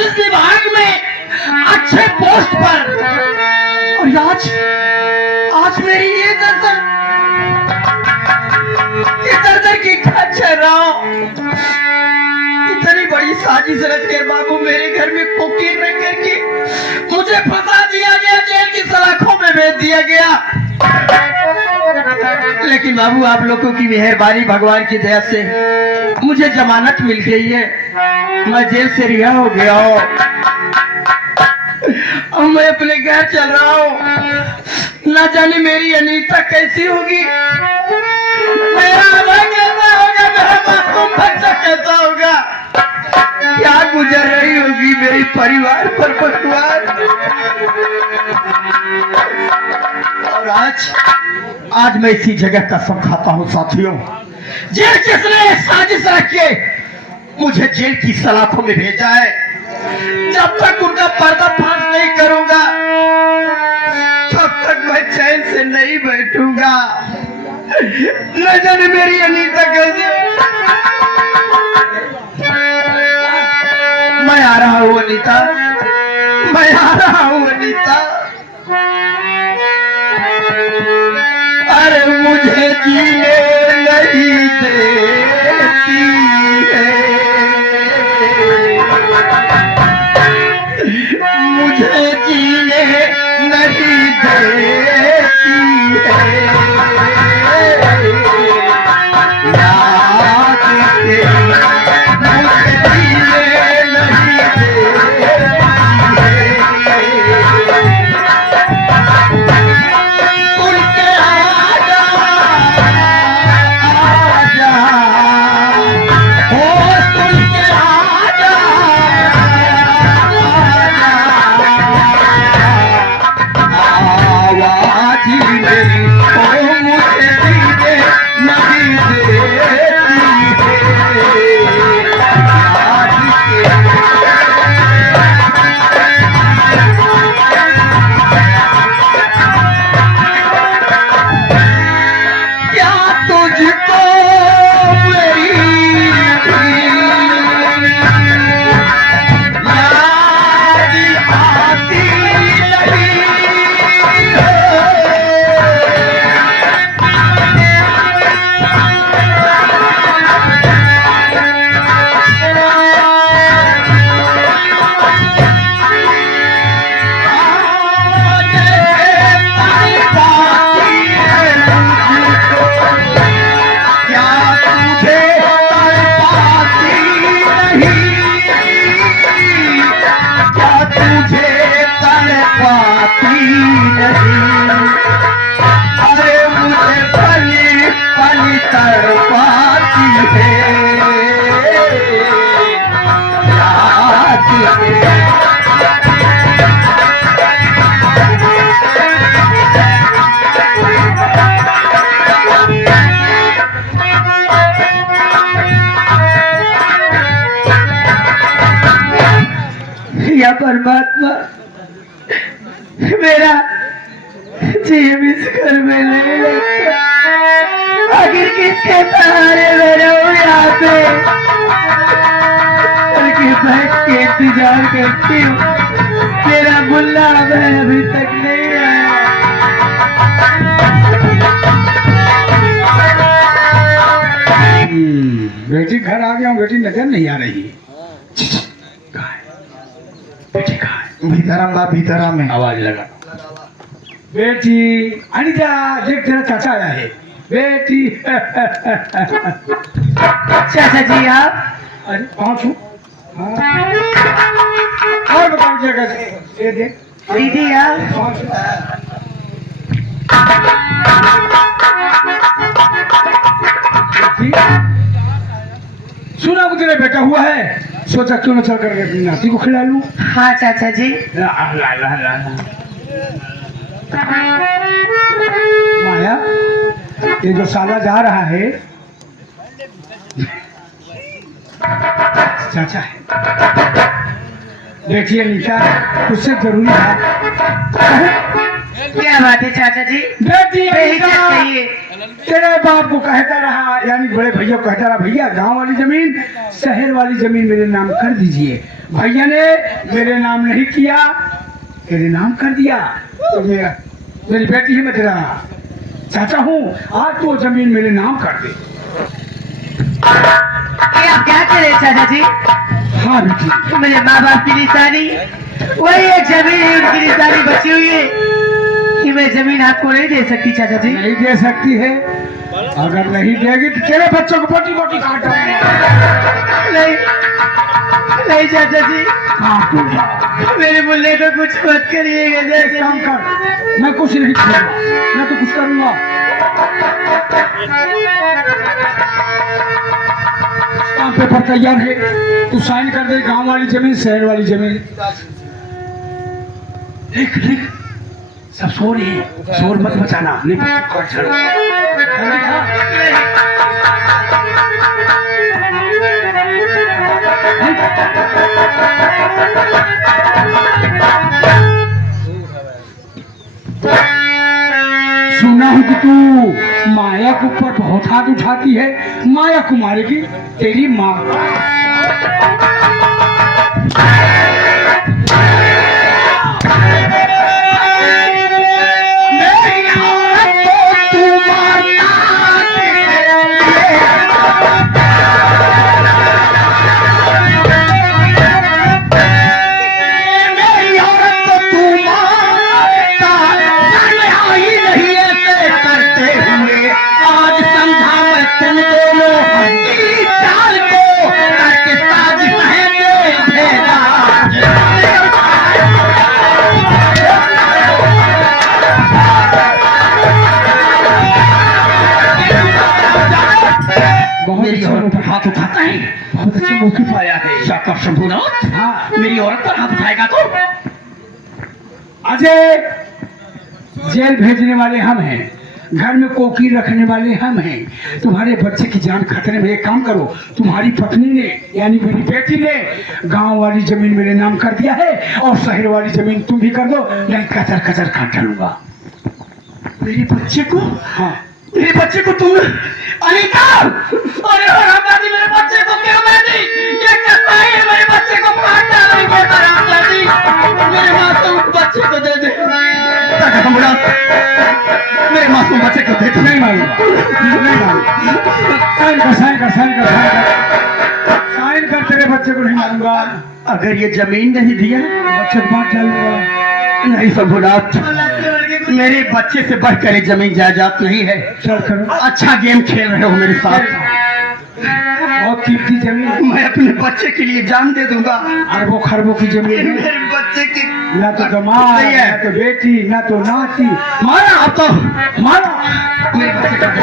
Police विभाग में अच्छे पोस्ट पर, और आज मेरी ये दर्द की खच्चर रहा हूं। इतनी बड़ी साजिश रच कर बाबू मेरे घर में कोकीन रख करके मुझे फंसा दिया गया, जेल की सलाखों में भेज दिया गया। लेकिन बाबू आप लोगों की मेहरबानी, भगवान की दया से मुझे जमानत मिल गई है, मैं जेल से रिहा हो गया हूँ। अब मैं अपने घर चल रहा हूँ। ना जाने मेरी अनीता कैसी होगी, मेरा अल्लाह कैसा होगा, मेरा मासूम बच्चा कैसा होगा, क्या गुजर रही होगी मेरी परिवार पर भगवान। और आज मैं इसी जगह कसम खाता हूँ साथियों, जेल किसने साजिश रख के मुझे जेल की सलाखों में भेजा है, जब तक उनका पर्दाफाश नहीं करूंगा तब तक मैं चैन से नहीं बैठूंगा। न जाने मेरी अनीता कैसे। मैं आ रहा हूँ अनीता, मैं आ रहा हूँ अनीता। अरे मुझे जीने नहीं देती है, मुझे जीने नहीं देती है, याद तेरी मुझे जीने नहीं देती है। उड़ के आजा, आजा, ओ उड़ के आजा, आवाज मेरी ओ मुझे जीने नहीं देती है, याद क्या तुझको मेरी याद आती नहीं या परमात्मा मेरा जीव इस घर में नहीं लगता, आखिर किसके सहारे मैं रहूं यहाँ पे, करके बैठ के इंतजार करती हूँ, मेरा मुल्ला मैं अभी तक नहीं आया। बेटी घर आ गया हूँ, बेटी नजर नहीं आ रही। बेटी कहाँ है? भीतरा में आवाज लगा। बेटी अनिता, देख तेरा चाचा आया है। बेटी चाचा जी आप? अरे कौन छू? और बताओ जगह ये देख दीदी आप? सुना को तेरा बेटा हुआ है, सोचा क्यों न चल करके अपनी नाती को खिला लूं। हाँ चाचा जी। ला ला ला ला। माया, ये जो साला जा रहा है चाचा है, देखिए निशा उससे जरूरी है। क्या बात है चाचा जी? बेटी बेइज्जत कहिए। तेरे बाप को कहता रहा, यानी बड़े भैया को कहता रहा, भैया गांव वाली जमीन शहर वाली जमीन मेरे नाम कर दीजिए। भैया ने मेरे नाम नहीं किया, तेरे नाम कर दिया। तो मेरी बेटी है, मैं तेरा चाचा हूँ, आज तो जमीन मेरे नाम कर दे। आप क्या करे चाचा जी? हाँ बेटी, मेरे माँ बाप की निशानी वही एक जमीन, उनकी निशानी बची हुई है कि मैं जमीन आपको नहीं दे सकती चाचा जी। नहीं दे सकती है, अगर नहीं देगी तो तेरे बच्चों को बोटी बोटी काट नहीं नहीं चाचा जी, काट दूंगा। मेरे मुल्ले को कुछ मत करिएगा एक चाचा काम जी। कर, मैं कुछ नहीं करूंगा, मैं तो कुछ करूंगा। काम पेपर तैयार है, तू साइन कर दे। गांव वाली जमीन शहर वाली जमीन लिख लिख। सब सो रहे हैं, शोर मत मचाना, नहीं तो काट छोड़ो। सुना हूं कि तू माया के ऊपर बहुत हाथ उठाती है, माया को मारेगी तेरी माँ। मेरी औरत पर हाथ उठाता है, बहुत अच्छा मौके पाया है। शाकर शंभुनाथ, हाँ, मेरी औरत पर हाथ उठाएगा तो अजय, जेल भेजने वाले हम हैं, घर में कोकी रखने वाले हम हैं। तुम्हारे बच्चे की जान खतरे में। एक काम करो, तुम्हारी पत्नी ने यानी मेरी बेटी ने गांव वाली जमीन मेरे नाम कर दिया है और शहर वाली जमीन तुम भी कर दो, नहीं कचर कचर काट डालूंगा। मेरे बच्चे को, हाँ, मेरे बच्चे को तुम अनीता, अरे हरामजादी, मेरे बच्चे को क्यों मैं दी? ये कसाई है, मेरे बच्चे को मार डालेंगे हरामजादी। मेरे मासूम बच्चे को दे दे। शाकर शंभुनाथ, मेरे मासूम बच्चे को दे दे। नहीं मारूंगा, नहीं मारूंगा। साइन कर, साइन कर, साइन कर, साइन कर, साइन कर, तेरे बच्चे को नहीं मारूंगा। अगर ये जमीन नहीं दिया, बच्चे को मार डालूंगा। नहीं शंभुनाथ, मेरे बच्चे से बढ़कर ये जमीन जायदाद नहीं है। चल करो, अच्छा गेम खेल रहे हो मेरे साथ। बहुत कीमती जमीन, मैं अपने बच्चे के लिए जान दे दूंगा। अरबों खरबों की जमीन है। मेरे बच्चे की ना तो दमाद, सही है। ना तो बेटी, ना तो नाती। मारा आप तो, मारो। मेरे बच्चे को दे,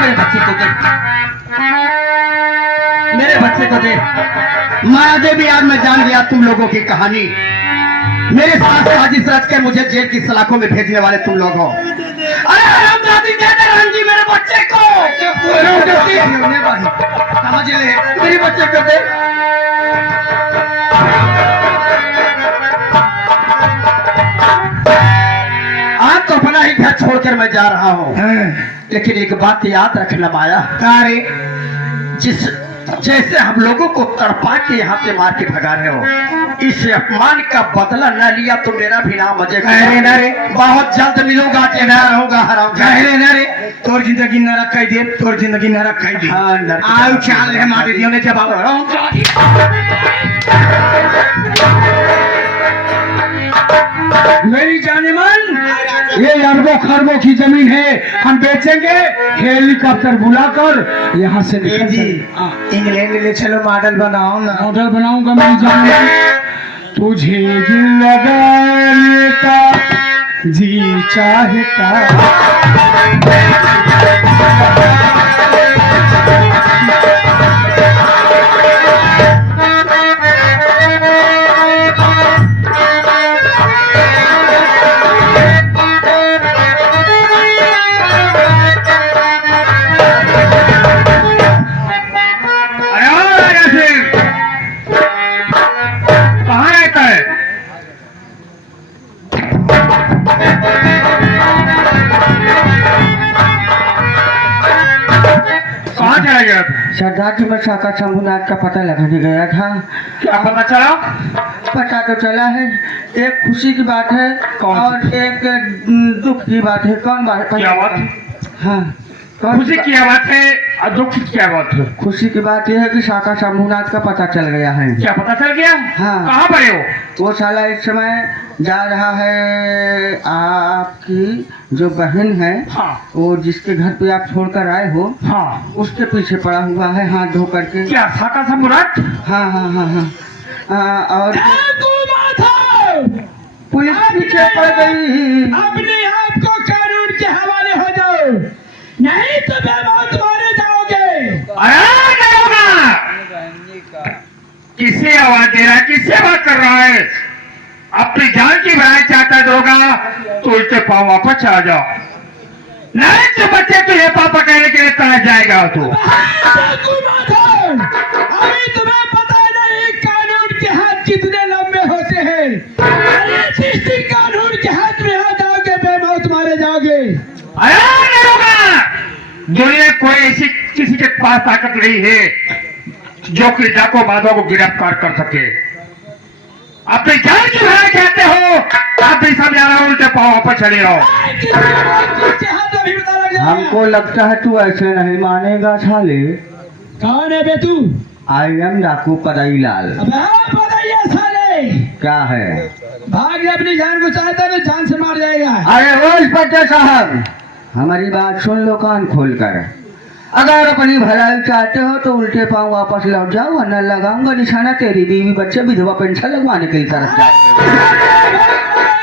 मेरे बच्चे को दे, मेरे बच्चे को दे। माया देवी, आज मैं जान गया तुम लोगों की कहानी। मेरे साथ साजिश रचकर मुझे जेल की सलाखों में भेजने वाले तुम लोग हो। अरे हरामजादी, दे दे रणजी मेरे बच्चे को। समझ ले, मेरे बच्चे को दे। आज तो अपना ही घर छोड़कर मैं जा रहा हूँ, लेकिन एक बात याद रखना माया, तारे जिस जैसे हम लोगों को तड़पा के यहाँ से मार के भगा रहे हो, इस अपमान का बदला न लिया तो मेरा भी नाम अजय न रे। बहुत जल्द मिलूंगा, चेहरा रहूंगा हराम न रे। तोर जिंदगी नरक कह दे, तोर जिंदगी नरक कह दे। आओ चाल है मार दियो ने जवाब। मेरी जाने मन, ये अरबों खरबों की जमीन है, हम बेचेंगे। हेलीकॉप्टर बुलाकर यहाँ से निकल जी, हाँ, इंग्लैंड ले चलो, मॉडल बनाओ ना। मॉडल बनाऊंगा मेरी जान मन। तुझे दिल लगाने का जी चाहता। सरदार जी, मैं शाखा शंभुनाथ का पता लगाने गया था। क्या पता चला? पता तो चला है, एक खुशी की बात है कौन और एक दुख की बात है। कौन बात? क्या बात? हाँ, कौन खुशी की बात है और दुख की क्या बात है? खुशी की बात यह है कि शाखा शंभुनाथ का पता चल गया है। क्या पता चल गया? हाँ। कहाँ पड़े हो? वो साला इस समय जा रहा है, आपकी जो बहन है, हाँ वो जिसके घर पे आप छोड़कर आए हो, हाँ। उसके पीछे पड़ा हुआ है हाथ धो करके। क्या शाखा शंभुनाथ? हाँ हाँ हाँ हाँ। और पुलिस पीछे पड़ गई। अपने आप को कानून के हवाले हो जाओ, नहीं तो बेमौत मारे जाओगे। अरे नहीं होगा। किसे आवाज दे रहा है? किससे बात कर रहा है? अपनी जान की भलाई चाहता है होगा तो उल्टे पाँव वापस आ जाओ, नहीं तो बच्चे तुझे पापा कहने के लिए तरस जाएगा तू। अभी तुम्हें पता नहीं कानून के हाथ कितने लंबे होते हैं। अरे जिस दिन कानून के हाथ में आ जाओगे बेमौत मारे जाओगे। अरे नहीं होगा। दुनिया में कोई ऐसी किसी के पास ताकत नहीं है जो कि डाको माधव को गिरफ्तार कर सके। अपनी जान की भलाई चाहते हो आप भी समझा रहा हूं, उल्टे पाँव वापस चले रहो। किसके हाथ अभी पता लग जाएगा। हमको लगता है तू ऐसे नहीं मानेगा साले। कौन है बे तू? आई एम डाकू पदाई लाल। अबे बताइए साले, क्या है? भाग ले, अपनी जान को चाहता है तो जान से मार जाएगा। अरे वो इंस्पेक्टर साहब, हमारी बात सुन लो कान खोल कर। अगर अपनी भलाई चाहते हो तो उल्टे पाँव वापस लौट जाओ, वरना लगाऊंगा निशाना तेरी बीवी बच्चे विधवा पेंशन लगवाने के लिए तरफ जाओ।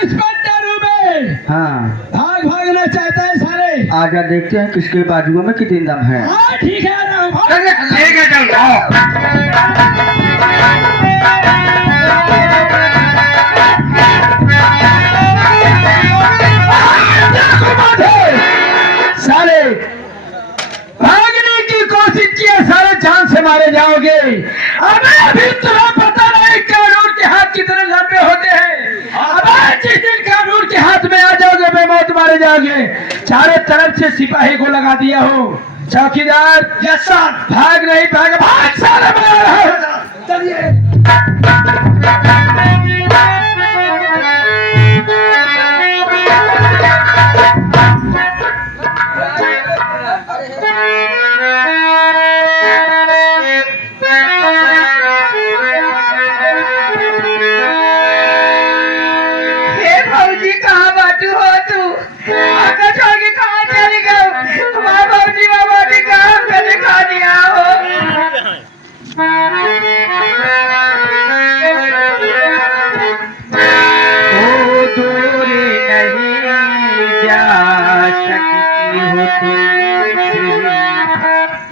इंस्पेक्टर रूबे, हाँ, भागना चाहता है साले। आजा देखते हैं किसके बाजुओं में कितनी दम है। हाँ ठीक है, आ रहा हूँ, भाग। लेके चल रहा। साले भागने की कोशिश किए, सारे जान से मारे जाओगे। अबे अभी तुम्हें पता नहीं कानून के हाथ कितने लंबे होते हैं। अबे जिस दिन कानून के हाथ में आ जाओगे बेमौत मारे जाओगे। चारों तरफ से सिपाही को लगा दिया हो। चौकीदार, यस सर। भाग नहीं भाग, भाग साले, मार रहा हूं। चलिए। हे भाऊजी, कहाँ बाटू हो तू? आका छोड़ के कहाँ चली गई? हमारे भाऊजी बाबा ने कहा हमको दिखा दिया हो। ओ दूर नहीं जा सकती हो तुमसे,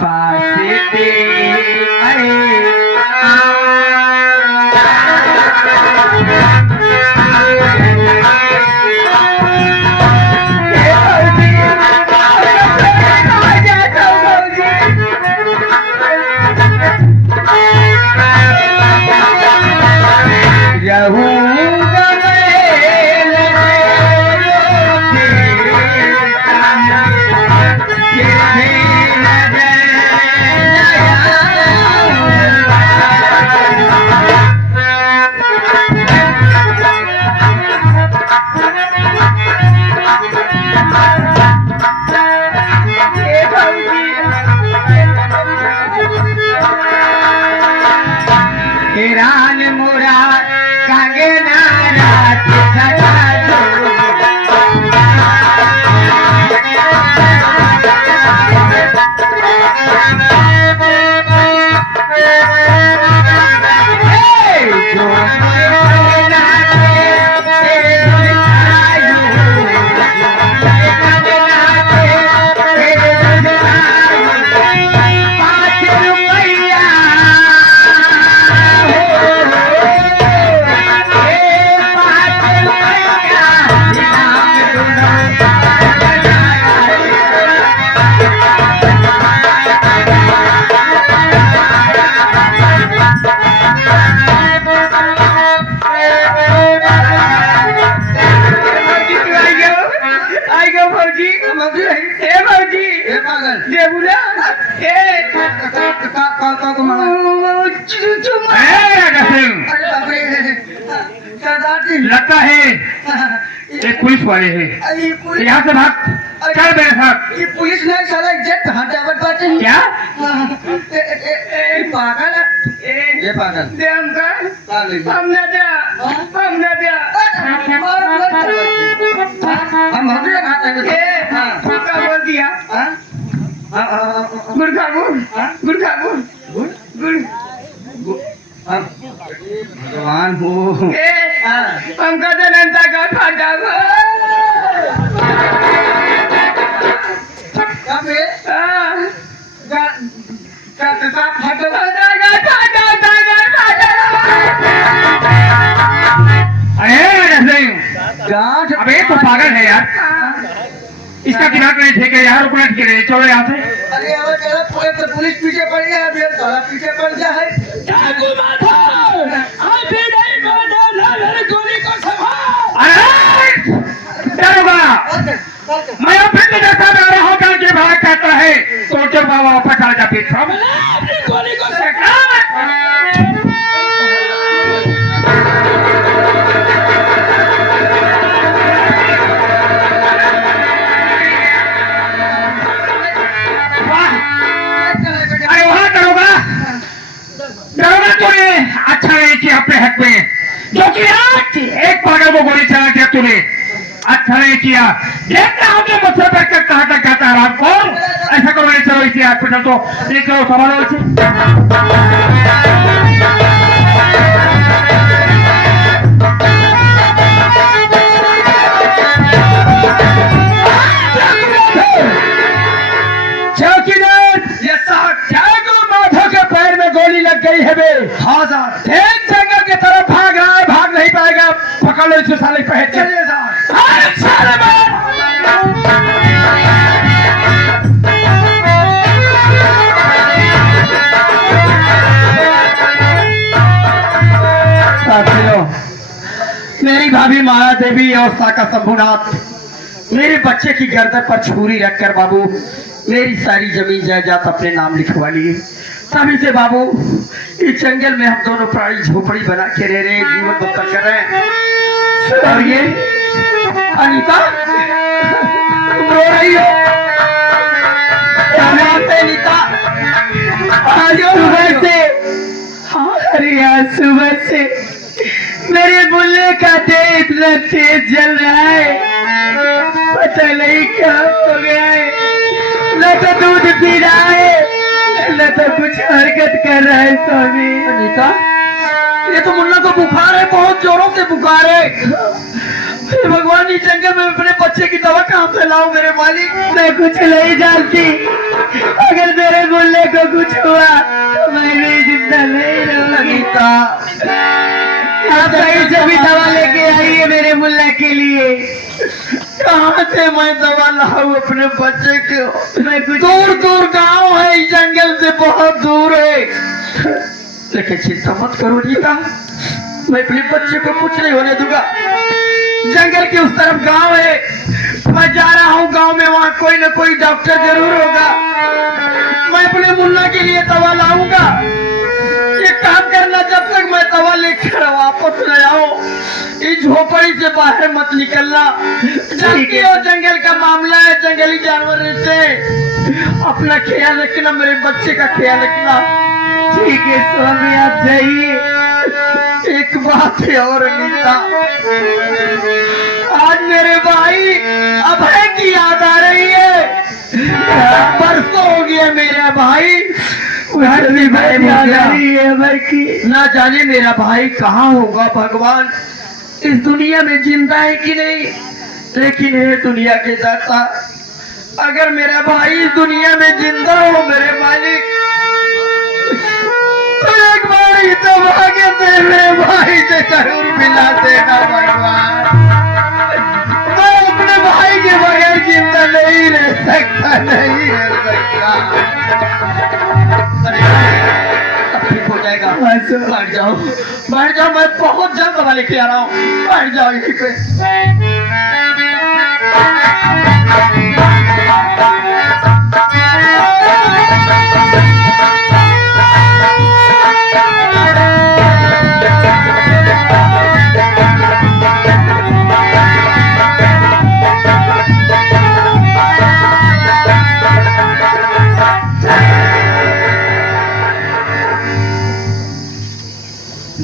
पास तेरे आए लड़का को मारा। ए, राजा सिंह, अरे बाप रे, सरदार जी। लगता है एक पुलिस वाले हैं। ये पुलिस, यहाँ से भाग, चल मेरे साथ। ये पुलिस नहीं साला एग्जैक्ट हटावट बात है। क्या? पागल है ये पागल। दे हमका, हमने दिया, हमने दिया। हम होटल खाते हैं। गुरखा बोल दिया, गुरखा बोल, गुरखा बोल, गुर भगवान हो। हमका जनता का फाटा गांठ अबे तो पागल है यार, इसका दिमाग नहीं ठीक है यार, उपलट के लिए चलो यहाँ से। अरे अब चलो पुलिस पीछे पड़ गया, अभी अब साला पीछे पड़ गया है। डरोगा मैं अब फिर जैसा मैं रहा हूँ के भाग कहता है तो जब बाबा वापस आ जा पीछा अपनी गोली को अरे वहां डरोगा, डरोगा तूने अच्छा नहीं किया अपने हक में, जो कि आज एक पागल को गोली चला दिया तूने, अच्छा नहीं किया। देखते होंगे मुझसे बैठकर कहाँ तक जाता है रात को। ऐसा करो नहीं, चलो इसी हॉस्पिटल तो देख लो संभालो इसे। चौकीदार, ये जागो माधव के पैर में गोली लग गई है बे। हाँ साहब, तेज जंगल की तरफ भाग रहा है, भाग नहीं पाएगा, पकड़ लो इसे साले पहले। चलिए साहब। अरे साले साथियों, मेरी भाभी माया देवी और साका शंभुनाथ मेरे बच्चे की गर्दन पर छुरी रखकर बाबू मेरी सारी जमीन जायदाद अपने नाम लिखवा लिए। तभी से बाबू इस जंगल में हम दोनों प्राणी झोपड़ी बना के रह रहे हैं, जीवन बसर कर रहे हैं। और ये अनीता, तुम रो रही हो? क्या बात है अनीता? आज सुबह से, हाँ अरे आज सुबह से मेरे बुल्ले का देह इतना तेज जल रहा है, पता नहीं क्या हो गया है। न तो दूध पी रहा है, न तो कुछ हरकत कर रहा है। स्वामी अनीता, ये तो मुन्ना को बुखार है, बहुत जोरों से बुखार है। हे भगवान, इस जंगल में अपने बच्चे की दवा कहाँ से लाऊं मेरे मालिक? मैं कुछ नहीं जानती, अगर मेरे मुन्ने को कुछ हुआ तो मैं नहीं जिंदा नहीं रहूंगी। अनीता, आप कहीं से भी दवा लेके आइए मेरे मुल्ला के लिए। कहाँ से मैं दवा लाऊं अपने बच्चे को? मैं कुछ दूर दूर गांव है, इस जंगल से बहुत दूर है। लेकिन चिंता मत करो रीता, मैं अपने बच्चे को कुछ नहीं होने दूंगा। जंगल के उस तरफ गांव है, मैं जा रहा हूँ गांव में, वहाँ कोई न कोई डॉक्टर जरूर होगा। मैं अपने मुन्ना के लिए दवा लाऊंगा। एक काम करना, जब तक मैं दवा लेकर वापस न आऊं, इस झोपड़ी से बाहर मत निकलना। जानती हो जंगल का मामला है, जंगली जानवर रहते हैं। अपना ख्याल रखना, मेरे बच्चे का ख्याल रखना। ठीक है स्वामी, आप जाइए। एक बात है और अनीता, आज मेरे भाई अभय की याद आ रही है। बरसों हो गया मेरा भाई घर भी याद आ रही है अभय की। ना जाने मेरा भाई कहाँ होगा भगवान, इस दुनिया में जिंदा है कि नहीं। लेकिन ये दुनिया के दाता, अगर मेरा भाई इस दुनिया में जिंदा हो मेरे मालिक, तो एक बार ही तो भाग्य से मेरे भाई से जरूर मिला देना भगवान। मैं अपने भाई के बगैर जिंदा नहीं रह सकता, नहीं रह सकता। ठीक हो जाएगा, बैठ जाओ, बैठ जाओ, मैं बहुत जल्द दवा लेके आ रहा हूँ। बैठ जाओ यहीं पे।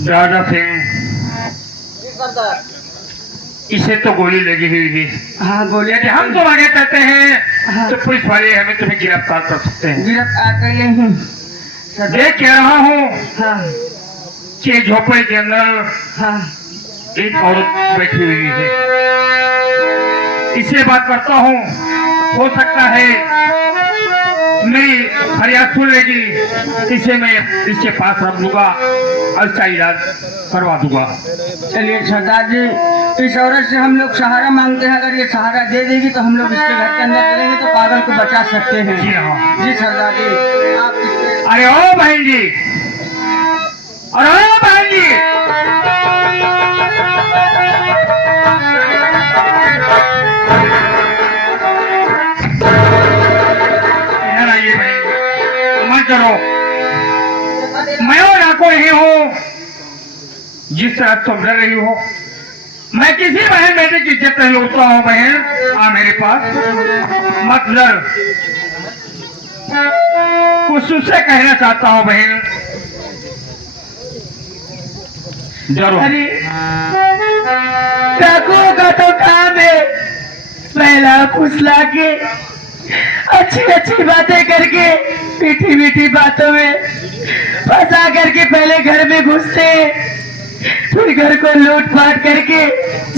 दादा सिंह, इसे तो गोली लगी हुई है। हाँ गोली यदि हम तुम आगे कहते हैं हाँ। तो पुलिस वाले हमें तुम्हें गिरफ्तार कर सकते हैं। गिरफ्तार कर ले हूँ देख कह रहा हूँ हाँ कि झोपड़े के अंदर हाँ एक औरत बैठी हुई है। इससे बात करता हूँ, हो सकता है मेरी फरियाद सुन लेगी, इसे मैं इसके पास रख लूंगा और इसका इलाज करवा दूंगा। चलिए सरदार जी, इस औरत से हम लोग सहारा मांगते हैं। अगर ये सहारा दे देगी तो हम लोग इसके घर के अंदर चलेंगे तो पागल को बचा सकते हैं। जी हाँ। जी सरदार जी, आप इसके अरे ओ बहन जी, अरे ओ बहन जी, इधर आइए बहन, मत डरो, मैं और आपको नहीं हूँ जिस तरह तुम डर रही हो। मैं किसी बहन बेटे की इज्जत नहीं उठता हूँ। बहन आ मेरे पास, मत डर। कुछ उससे कहना चाहता हूँ बहन, डरो। अरे डाकुओं का तो काम है पहला फुसला के, अच्छी अच्छी बातें करके, मीठी मीठी बातों में फंसा करके पहले घर में घुसते, फिर घर को लूट पाट करके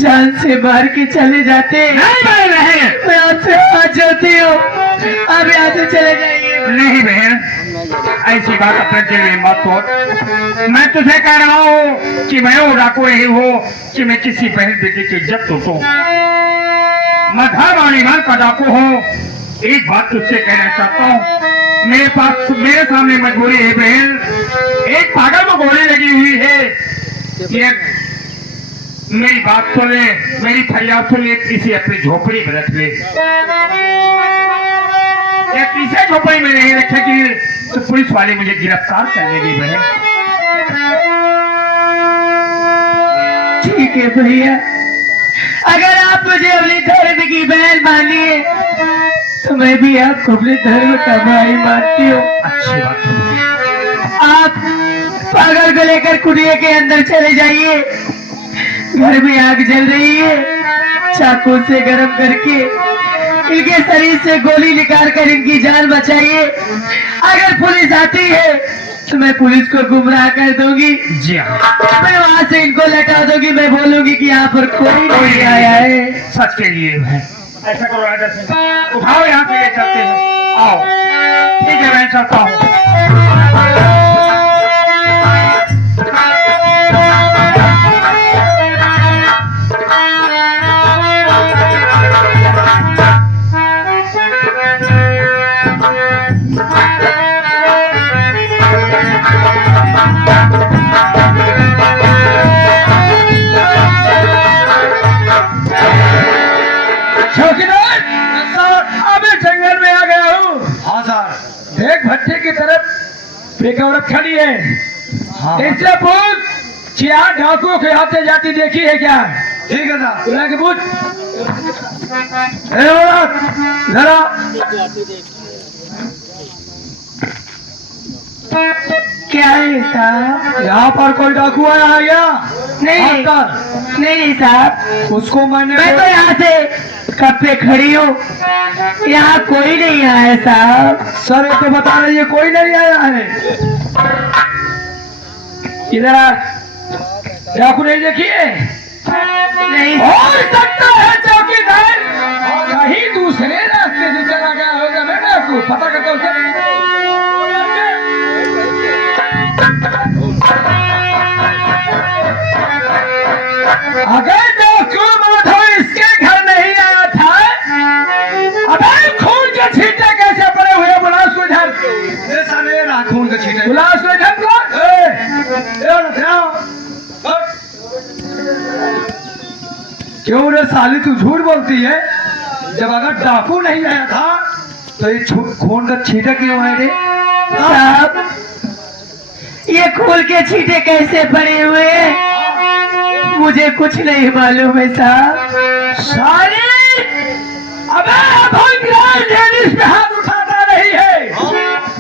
जान से मार के चले जाते। नहीं बहन नहीं, मैं आपसे हाथ जोड़ती हूँ, आप यहाँ से चले जाइए। नहीं बहन, ऐसी बात अपने दिल में मत सोच। मैं तुझे कह रहा हूँ कि मैं वो डाकू नहीं हूँ कि मैं किसी बहन बेटी की इज्जत तोड़ूं। मैं धर्म और ईमान का डाकू हूँ। एक बात तुझसे कहना चाहता हूँ, मेरे सामने मजबूरी है बहन। एक पागल को गोली लगी हुई है, ये मेरी बात सुने, मेरी फरियाद सुने, इसे अपनी झोपड़ी में रख ले। या किसी झोपड़ी में नहीं रखेगी तो पुलिस वाले मुझे गिरफ्तार कर लेंगे बहन। ठीक है भैया, अगर आप मुझे अपनी धर्म की बहन मानिए तो मैं भी आपको अपने धर्म का भाई मानती हूँ। अच्छी बात है। आप पागल को लेकर कुटिया के अंदर चले जाइए, घर में आग जल रही है, चाकू से गर्म करके इनके शरीर से गोली निकाल कर इनकी जान बचाइए। अगर पुलिस आती है तो मैं पुलिस को गुमराह कर दूंगी। जी हाँ, मैं वहां से इनको लटा दूंगी, मैं बोलूंगी कि यहाँ पर कोई नहीं आया है। सच के लिए है। ऐसा करो राजा सिंह, उठाओ यहाँ से ले चलते हैं। आओ, ठीक है मैं चलता हूँ। चौकीदार, अब इस जंगल में आ गया हूँ। हाँ सर। देख भट्टे की तरफ एक औरत खड़ी है। हाँ इससे पूछ कि यहाँ डाकुओं के आते जाती देखी है क्या? ठीक है सर। बुला के पूछ। ए औरत, जरा क्या है साहब? यहाँ पर कोई डाकू आया है क्या? नहीं डॉक्टर, नहीं साहब, उसको मैंने मैं तो यहाँ से कब पे खड़ी हूँ, यहाँ कोई नहीं आया साहब। सर ये तो बता रही है कोई नहीं आया है। इधर आ, डाकू नहीं देखिए? नहीं हो सकता है चौकीदार कहीं दूसरे रास्ते से चला गया होगा। मैं डाकू पता करता हूँ। अगर डाकू माधव इसके घर नहीं आया था, अबे खून के छींटे कैसे पड़े हुए? बुला उसको इधर, खून का छींटे। बुला उसको इधर। क्यों रे साली तू झूठ बोलती है? जब अगर डाकू नहीं आया था तो ये खून का छींटा क्यों है रे? साहब, ये खून के छींटे कैसे पड़े हुए हैं मुझे कुछ नहीं मालूम है साहब। साली, अबे भंगराज लेडीज पे हाथ उठाता नहीं है।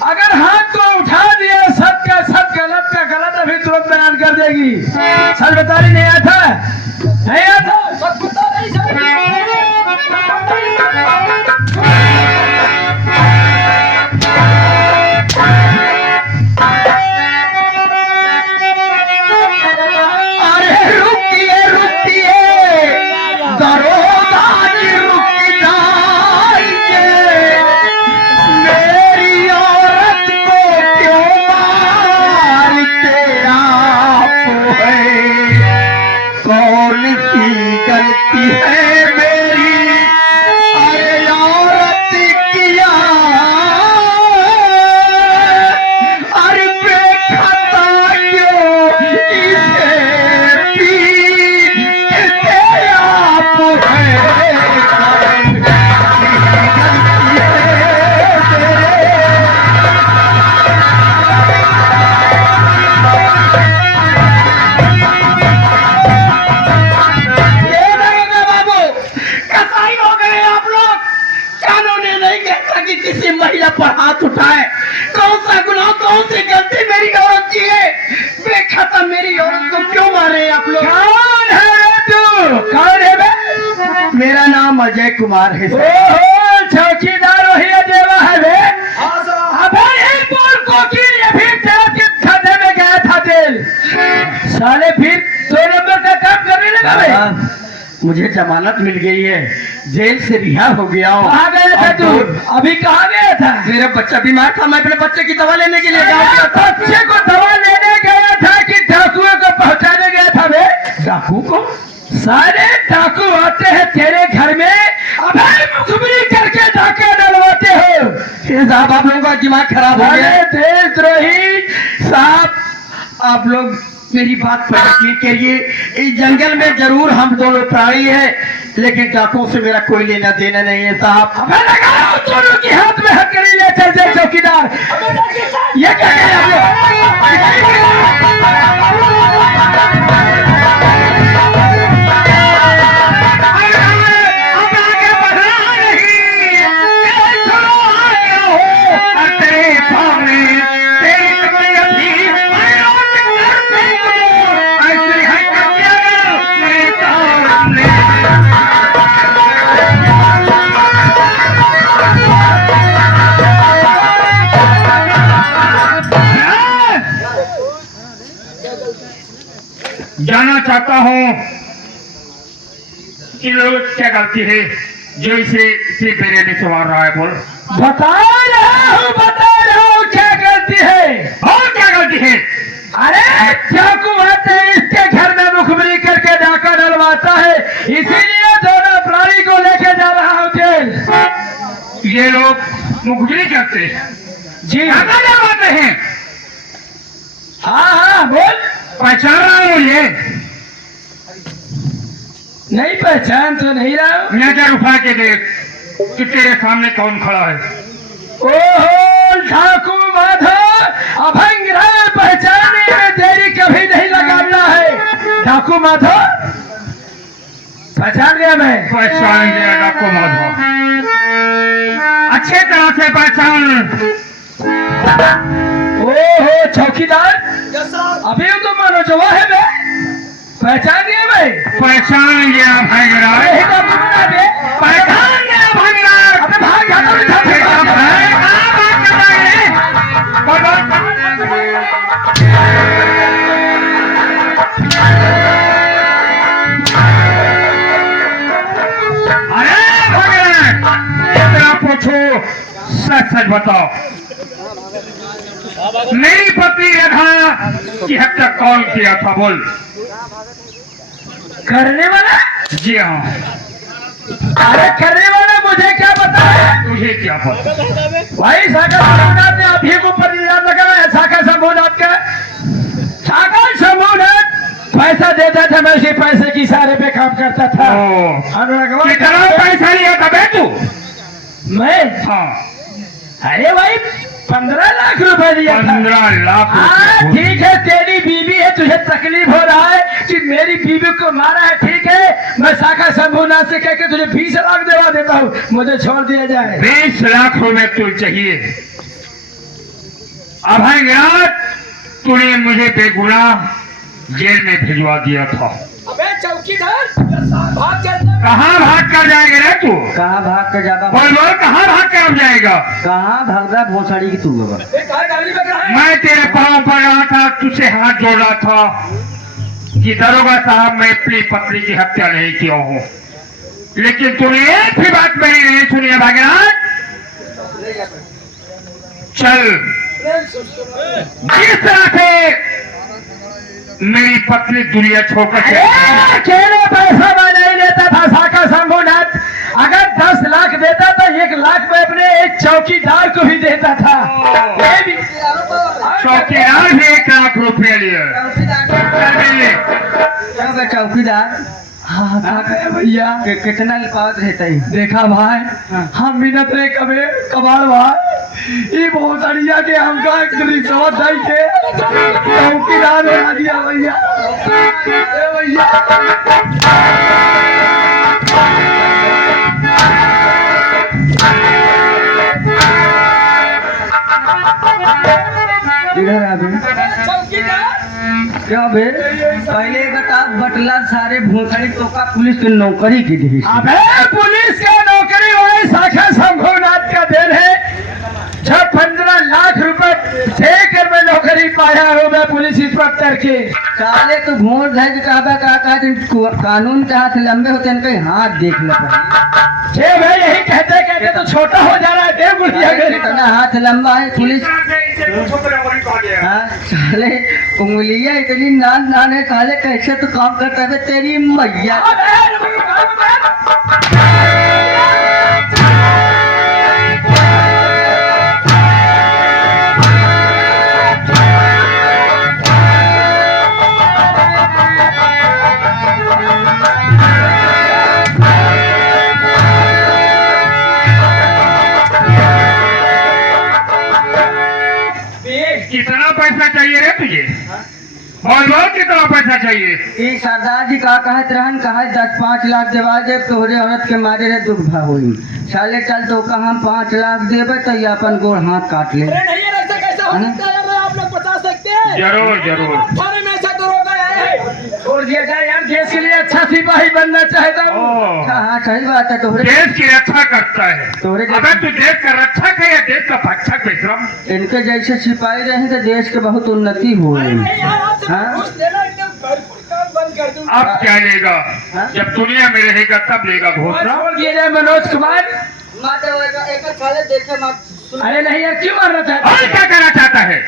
अगर हाथ को उठा दिया सच का सच, गलत का गलत, अभी तुरंत बयान कर देगी। जाएगी। सच बता रही, नहीं आया था, नहीं आया था, सच बता रही अरे रुकिए रुकिए दरोगा जी रुक जाइए, मेरी औरत को क्यों मारते आप हैं? कौन सी गलती है मेरी? अरे औरत किया अरे बेखता क्यों इसे पीटते आप हैं? कौन सी गलती है मेरी? ये दरोगा बाबू, कसाई हो गए आप लोग। कानून ये नहीं कहता कि किसी महिला पर हाथ उठाए। कौन सा गुनाह, कौन सी गलती मेरी औरत की है? बेखता मेरी औरत को क्यों मारे आप लोग? कौन है रे तू? कौन है बे? मेरा नाम अजय कुमार है सर। ओहो, चौकीदार वही अजेवा है बे। अबे ये बोल कोकिल, ये भी तेरा खाते में गया था तेल। साले फिर 2 नंबर का काम करने लगा बे। बाबा, मुझे जमानत मिल गई है, जेल से रिहा हो गया हूँ। कहाँ गया था तू? अभी कहाँ गया था? मेरा बच्चा बीमार था, मैं अपने बच्चे की दवा लेने के लिए गाँव गया था। बच्चे को दवा लेने गया था कि डाकुओं को पहुंचाने गया था बे? डाकू को? सारे डाकू आते हैं तेरे घर में, अबे मुखबिरी करके डाके डलवाते हो। ये साहब आप लोगों का दिमाग खराब हो गया अरे है। देशद्रोही साहब आप लोग मेरी बात पर यकीन करिए, इस जंगल में जरूर हम दोनों प्राणी हैं, लेकिन डाकुओं से मेरा कोई लेना देना नहीं है साहब। अबे लगाओ दोनों के हाथ में हथकड़ी ले चल जाए चौकीदार। ये क्या कह रहे जानना चाहता हूँ इन लोगों की क्या गलती है जो इसे मेरे में सवार रहा है? बोल। बता रहा हूँ क्या गलती है। और क्या गलती है? अरे चाकू आते हैं इसके घर में मुखबिरी करके डाका डलवाता है, इसीलिए दोनों प्राणी को लेके जा रहा हूँ जेल। ये लोग मुखबिरी करते हैं, जी डाका डलवाते हैं। हाँ बोल। पहचान रहा हूँ मुझे। नहीं पहचान तो नहीं रहा हूँ। नजर उठा के देख कि तेरे सामने कौन खड़ा है। ओहो ठाकुर माधव, अभंग राय पहचानने में देरी कभी नहीं लगाना है। ठाकुर माधव पहचान गया मैं। पहचान गया डाकू माधव, अच्छे तरह से पहचान। ओहो चौकीदार, अभी तो मनोजवा है बे, पहचान गया मैं। पहचान गया भंगराज, अरे डाकू बना बे, पहचान गया भंगराज। अबे भाग जाता हूँ, इधर से भाग जाता हूँ। कहाँ भाग कर रहे हैं? अरे भंगराज, इतना पूछो, सच सच बताओ, मेरी पत्नी राधा की हत्या कौन किया था? बोल। करने वाला? जी हाँ। अरे करने वाला मुझे क्या पता है? तुझे क्या पता? भाई सागर शंभूनाथ ने अभी को परिणाम लगा है। सागर शंभूनाथ का, सागर शंभूनाथ पैसा देता था, मैं उसी पैसे की सारे पे काम करता था। ओ, कितना पैसा लिया था बे तू? मैं? हाँ, अरे भाई 15 लाख रुपए दिया था। 15 लाख हाँ रुपए। ठीक है, तेरी बीवी है, तुझे तकलीफ हो रहा है कि मेरी बीवी को मारा है, ठीक है, मैं शाखा शंभूनाथ से कह के तुझे 20 लाख दिलवा देता हूँ, मुझे छोड़ दिया जाए। 20 लाख रुपए तू चाहिए? अभय तूने मुझे बेगुनाह जेल में भिजवा दिया था। अबे चौकीदार भाग जाता कहाँ भाग कर जाएगा रे तू? कहाँ भाग कर जाता? बोल बोल, कहाँ भाग कर अब जाएगा? कहाँ भाग रहा भोसड़ी की तू बाबा? गाड़ी में रहा है। मैं तेरे पाँव पर रहा था, तुझसे हाथ जोड़ रहा था कि दरोगा साहब मैं अपनी पत्नी की हत्या नहीं किया हूँ, लेकिन तूने एक भी बात मेरी नहीं सुनी है भागीरथ। चल, जिस तरह से मेरी पत्नी दुनिया छोड़कर अकेले पैसा मैं नहीं लेता था साका शंभुनाथ। अगर 10 लाख देता तो 1 लाख मैं अपने एक चौकीदार को भी देता था। ये भी चौकीदार भी 1 लाख रुपया लिए। क्या बे चौकीदार? हाँ भैया कितना लिपावत रहता है? देखा भाई, हम मिनत रे कबे कबाड़ भाई ये बहुत अड़िया के हमका रिश्वत दई के चौकीदार बना दिया भैया। ए भैया इधर आ बे। क्यों बे? पहले बता, बटला सारे भोसड़ी तो का पुलिस की नौकरी की थी। अबे पुलिस का नौकरी वही साखा शंभुनाथ का देन है। 15 लाख रुपए देकर मैं नौकरी पाया हूँ मैं पुलिस इंस्पेक्टर के। साले तो घोर धज का कानून के हाथ लंबे होते हैं, कहीं हाथ देख लो। छे भाई यही कहते कहते तो छोटा हो जा रहा है। देख बुढ़िया इतना हाथ लंबा है पुलिस। हाँ, साले उंगलियां इतनी नान नान है, साले कैसे तो काम करता है तेरी मैया। कितना पैसा चाहिए रे तुझे? बोल बोल, कितना पैसा चाहिए? ये सरदार जी का कहत रहन, कहा 10-5 लाख देवा दे तोहरे औरत के मारे रे दुख भा होई। साले चल तो का हम 5 लाख देवे तो ये अपन गोड़ हाथ काट ले। अरे नहीं ऐसा कैसा हो सकता है यार, आप लोग बता सकते हैं? जरूर जरूर। थाने में ऐसा दरोगा है। छोड़ दिया जाए यार, देश के लिए अच्छा सिपाही बनना चाहता हूँ। ओह, हाँ सही बात है। तोहरे देश की रक्षा करता है। तोहरे अबे तू देश का रक्षक है या देश का भक्षक विक्रम? इनके जैसे सिपाही रहे तो देश के बहुत उन्नति हो। अरे नहीं यार, आपसे हाँ? घूस लेना एकदम बिल्कुल काम बंद कर दूँ। अब क्या लेगा? हाँ? जब दुनिया में रहेगा तब लेगा घोषणा। छोड़ दिया जाए मनोज कुमार। देखे मत। अरे नहीं यार, क्यों मारना चाहते और क्या करना चाहता है?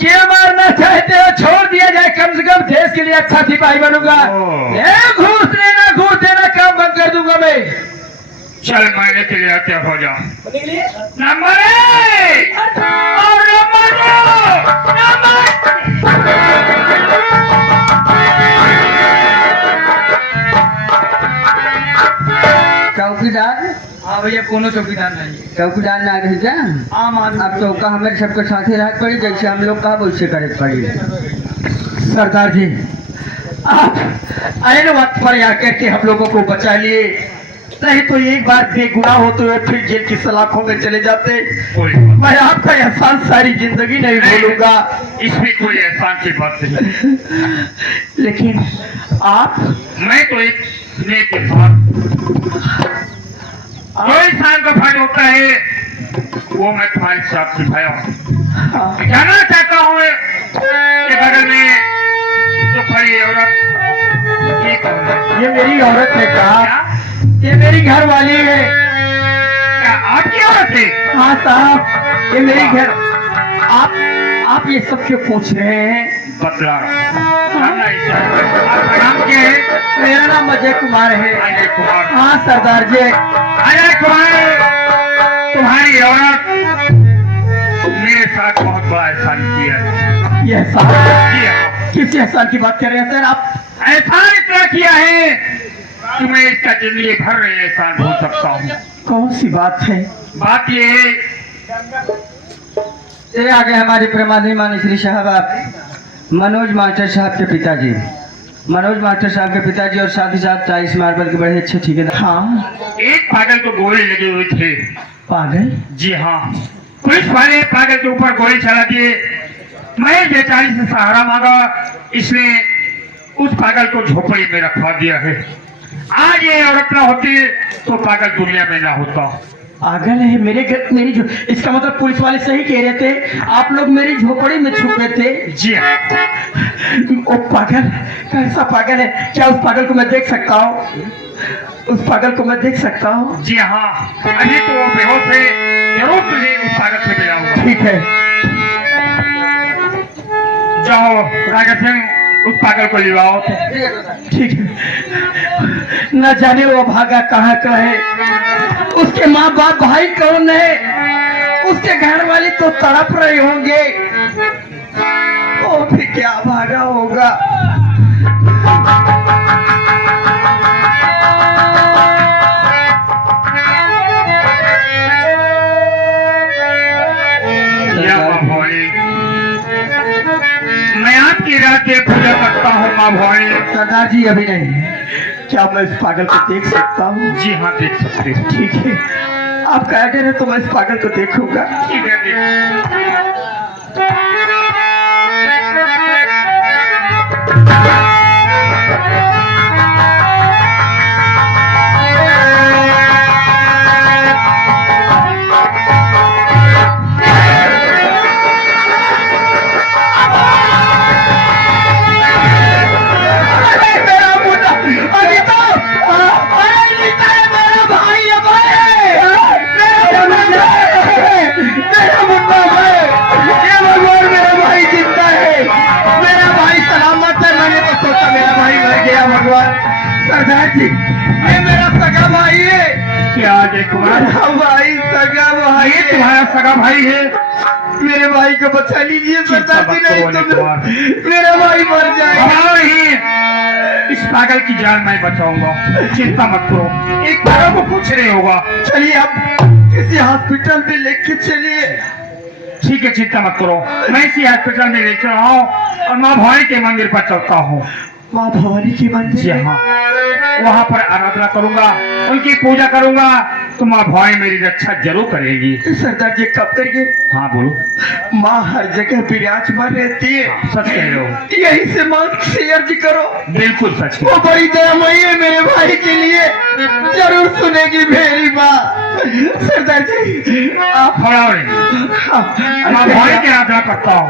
क्यों मारना चाहते हो? छोड़ दिया जाए, कम से कम देश के लिए अच्छा सिपाही बनूंगा। ओह। घूस देना काम बंद कर दूंगा मैं। चल महीने के लिए क्या हो जाओ। निकलिए। नंबर 1 और नंबर 2। चौकीदार? हाँ भैया, कोनो चौकीदार नहीं है। चौकीदार ना रह जा। आम आदमी। अब तो का हमारे सबके साथे रह पड़ी, जैसे हम लोग का वैसे करे पड़ी। सरदार जी, आप आए वक्त पर आकर के हम लोगों को बचा लिए, नहीं तो एक बार बेगुनाह होते हुए फिर जेल की सलाखों में चले जाते। कोई बात मैं आपका एहसान सारी जिंदगी नहीं भूलूंगा। इसमें कोई एहसान की बात नहीं। लेकिन आप मैं तो एक नेक इंसान, जो इंसान का फर्ज होता है वो मैं तुम्हारे साथ सिखाया हूँ। जानना चाहता हूँ कि बगल में जो खड़ी औरत ये कौन है? ये मेरी औरत है। कहा क्या? ये मेरी घर वाली है। क्या आपकी औरत है? हाँ साहब, ये मेरी घर। आप ये सब क्यों पूछ रहे हैं? बतला रहा आपका नाम क्या है? मेरा नाम अजय कुमार है। अजय कुमार। हाँ सरदार जी। अजय कुमार, तुम्हारी औरत मेरे साथ बहुत बड़ा एहसान किया है। ये साहब जी हाँ, किस एहसान की बात कर रहे हैं सर आप? एहसान इतना किया है कि मैं इसका जिंदगी भर एहसान भूल सकता हूँ। कौन सी बात है? बात ये है, ये आगे हमारे प्रमादी मानी श्री साहब, आप मनोज मास्टर साहब के पिताजी, मनोज मास्टर साहब के पिताजी और साथ ही साथ 40 मार्बल के बड़े अच्छे ठेकेदार। हाँ, एक पागल को गोली लगे हुए थे। पागल? जी हाँ, पुलिस वाले पागल के ऊपर गोली चला दिए मैं बेचारी से सहारा मांगा, इसने उस पागल को झोपड़ी में रखवा दिया है। आज ये औरत ना होती तो पागल दुनिया में ना होता। पागल है मेरे घर, मेरी जो, इसका मतलब पुलिस वाले सही कह रहे थे, आप लोग मेरी झोपड़ी में छुपे थे। जी हाँ। ओ पागल, कैसा पागल है? क्या उस पागल को मैं देख सकता हूँ? उस पागल को मैं देख सकता हूँ? जी हाँ, अभी तो वो बेहोश है, जरूर तुझे उस पागल से मिलाऊंगा। ठीक है, जाओ राजा सिंह, उस पागल को लिवाओ। ठीक है। न जाने वो भागा कहाँ का है, उसके माँ बाप भाई कौन है, उसके घर वाले तो तड़प रहे होंगे, वो भी क्या भागा होगा। या माँ भवानी, मैं आपकी रात की पूजा करता हूँ माँ भवानी। सरदार जी अभी नहीं, क्या मैं इस पागल को देख सकता हूँ? जी हाँ, देख सकते हो। ठीक है, आपका आर्डर है तो मैं इस पागल को देखूंगा। ठीक है, देख। सरदार जी, ये मेरा सगा भाई है। क्या जय कुमार, मेरा भाई, सगा भाई ये है। तुम्हारा सगा भाई है। मेरे भाई को बचा लीजिए सरदार जी, नहीं चिंता मत तो करो, मेरा भाई मर जाएगा। घबराओ नहीं, इस पागल की जान मैं बचाऊंगा, चिंता मत करो, एक पागल को कुछ नहीं होगा। चलिए आप किसी हॉस्पिटल में लेके चलिए। ठीक है, चिंता मत करो, मैं इसी हॉस्पिटल में ले चल रहा हूँ और माँ भवानी के मंदिर पर चलता हूँ। माँ भवानी की मंदिर जी में? हाँ, वहाँ पर आराधना करूंगा, उनकी पूजा करूंगा, तो माँ भवानी मेरी रक्षा जरूर करेगी। सरदार जी कब करिए? हाँ बोलो। माँ हर जगह विराजमान रहती है, सच कह रहे हो, यही से माँ से अर्ज करो। बिल्कुल सच वो कह। बड़ी दयामयी है मेरे भाई के लिए, जरूर सुनेगी मेरी माँ। सरदार जी आप खड़ा रहे, माँ भवानी की आराधना करता हूँ।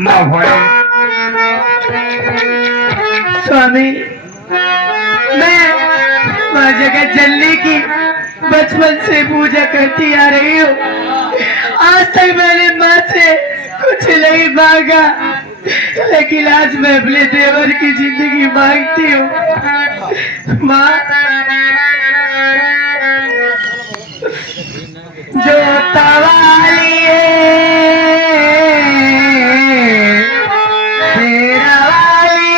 माँ भवानी, स्वामी, मैं माँ जगत जननी की बचपन से पूजा करती आ रही हूँ। आज तक मैंने माँ से कुछ नहीं मांगा, लेकिन आज मैं अपने देवर की जिंदगी मांगती हूँ। माँ, जो तवाली तेरा वाली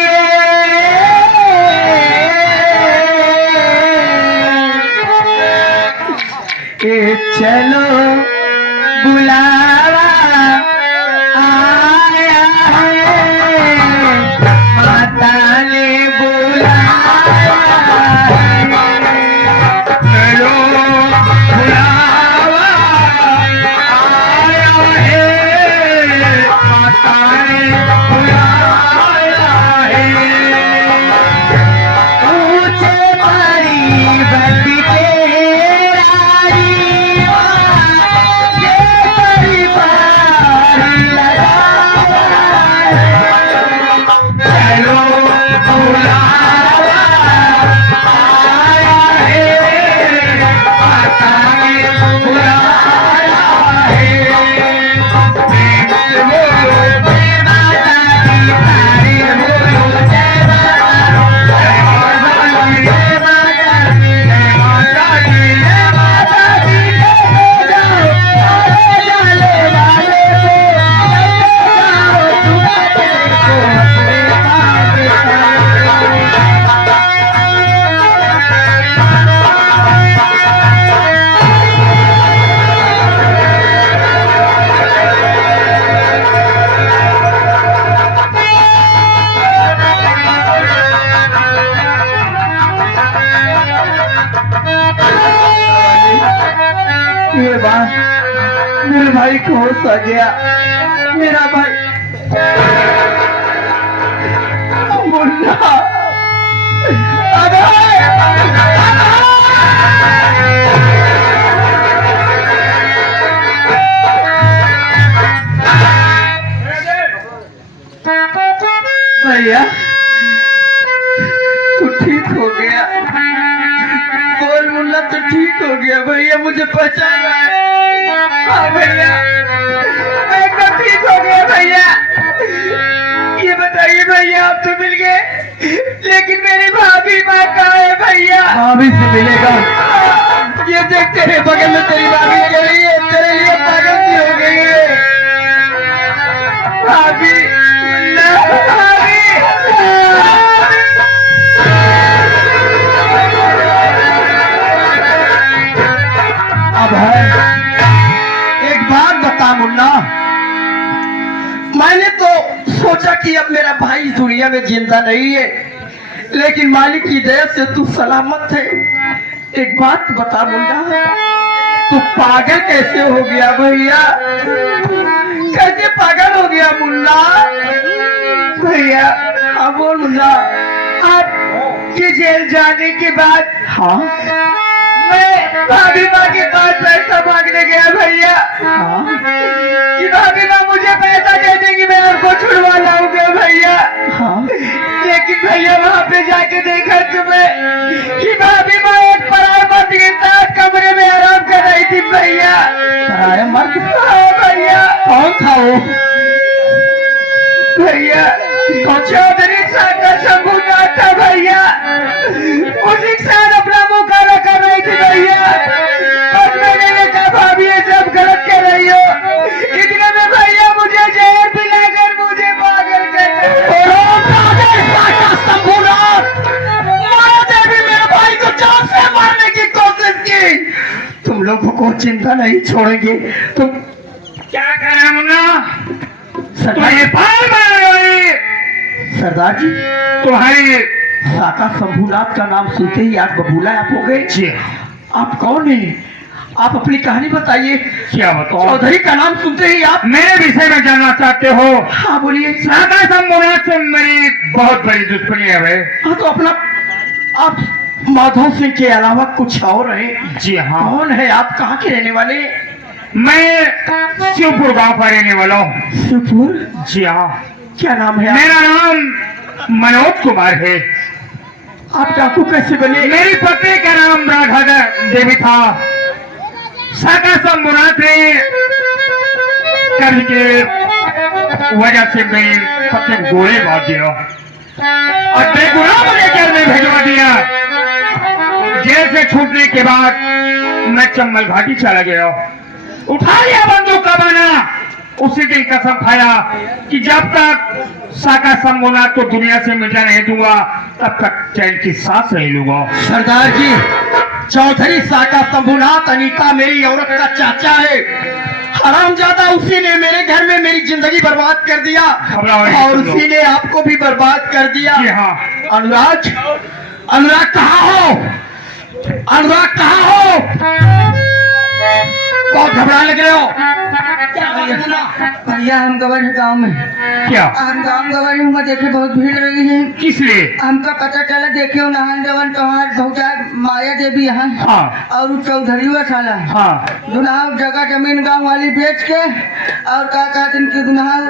ये चलो बुलावा आया है, माता ने बुलाया है। चलो बुलावा आया है, माता ने बुलाया है। ऊंचे परी बत्ती ये बात मेरे भाई को होश आ गया। मेरा भाई मुन्ना अभय भैया तू ठीक हो गया। बोल मुन्ना तू ठीक हो गया भैया, मुझे पहचान है। हाँ भैया मैं एकदम ठीक हो गया भैया। ये बताइए भैया आप तो मिल गए, लेकिन मेरी भाभी माँ कहाँ है भैया? भाभी से मिलेगा। ये देख तेरे बगल में तेरी भाभी लग रही है, तेरे लिए पागल सी हो गई है। भाभी मुन्ना भाभी अब है एक बात बता मुन्ना, मैंने तो सोचा कि अब मेरा भाई इस दुनिया में जिंदा नहीं है, लेकिन मालिक की दया से तू सलामत है। एक बात बता मुन्ना, तू पागल कैसे हो गया भैया? कैसे पागल हो गया मुन्ना? भैया हाँ बोल मुन्ना। आपके जेल जाने के बाद हाँ मैं भाभी माँ के पास पैसा मांगने गया भैया। हाँ कि भाभी माँ मुझे पैसा दे देंगी, मैं आपको छुड़वा लाऊंगा भैया। हाँ लेकिन भैया वहाँ पे जाके देखा तुम्हें कि भाभी माँ एक पराये मर्द के साथ कमरे में आराम कर रही थी भैया। पराये मर्द? हाँ भैया। कौन था वो भैया? चौधरी साका शंभूनाथ था भैया। उसी के साथ अपना मुंह काला कर रही थी भैया। बस मैंने देखा भाभी ये सब गलत कर रही हो, इतने में भैया मुझे जहर पिलाकर मुझे पागल कर मेरे भाई को जान से मारने की कोशिश की। तुम लोगों को चिंता नहीं छोड़ेंगे। तुम क्या कर रहे हैं मुन्ना? सरदार जी तुम्हारी साका शंभूनाथ का नाम सुनते ही आप बबूला आप हो गए। जी आप कौन हैं? आप अपनी कहानी बताइए। क्या बताओ? चौधरी का नाम सुनते ही आप मेरे विषय में जानना चाहते हो? हाँ बोलिए। साका शंभूनाथ से मेरी बहुत बड़ी दुश्मनी है भाई। हाँ तो अपना आप माधव सिंह के अलावा कुछ और है? जी हाँ। कौन है आप? कहाँ के रहने वाले? मैं शिवपुर गांव का रहने वाला हूँ। शिवपुर? जी हाँ। क्या नाम है? मेरा नाम मनोज कुमार है। आप डाकू कैसे बने? मेरी पत्नी का नाम राधा देवी था। साका शंभूनाथ ने कर्ज के वजह से मेरी पत्नी को गोली मार दिया और बेगुनाह मुझे जेल में भिजवा दिया। जेल से छूटने के बाद मैं चंबल घाटी चला गया, उठा लिया बंदूक का बना। उसी दिन कसम खाया कि जब तक साका शंभूनाथ को दुनिया से मिटा नहीं दूंगा तब तक चैन की सांस नहीं लूंगा। सरदार जी चौधरी साका शंभूनाथ अनीता मेरी औरत का चाचा है। हरामजादा उसी ने मेरे घर में मेरी जिंदगी बर्बाद कर दिया और उसी ने आपको भी बर्बाद कर दिया। जी हाँ। अनुराग, अनुराग कहाँ हो? अनुराग कहाँ हो? बहुत घबराने लग रहे हो। भैया हम गवर है गाँव में। क्या? हम गाँव गवर है, वहाँ देखे बहुत भीड़ लगी है। किस लिए? हमका पता चला देखे नहान जवन तोहार भौजा माया देवी यहाँ हाँ। और चौधरी हुआ साला हाँ। दुनाव जगह जमीन गांव वाली बेच के और का दिन के दुनाव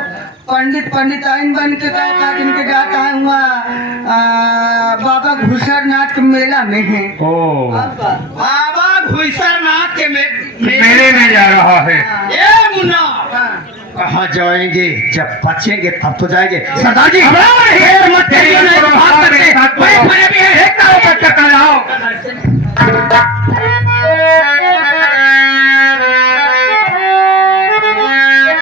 पंडित आइन बन के का दिन के जाता है वहाँ बाबा घुसरनाथ के मेला में है। ओ। बाबा घुसरनाथ के मेले में जा रहा है। ए मुन्ना कहाँ जाएंगे? जब बचेंगे तब तो जाएंगे। सरदार जी